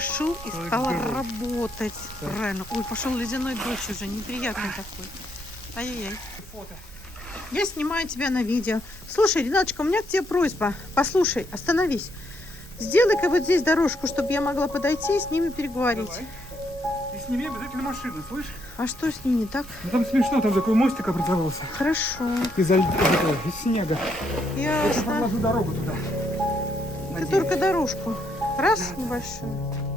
вышел и стал работать. Правильно. Ой, пошел ледяной дождь уже, неприятный такой. Ай-яй-яй. Я снимаю тебя на видео. Слушай, Ринаточка, у меня к тебе просьба. Послушай, остановись. Сделай-ка вот здесь дорожку, чтобы я могла подойти и с ними переговорить. Давай. И сними обязательно машину, слышишь? А что с ними не так? Ну там смешно, там такой мостик образовался. Хорошо. Из снега. Я Ясно. проложу дорогу туда. Ты только дорожку. Раз, небольшую.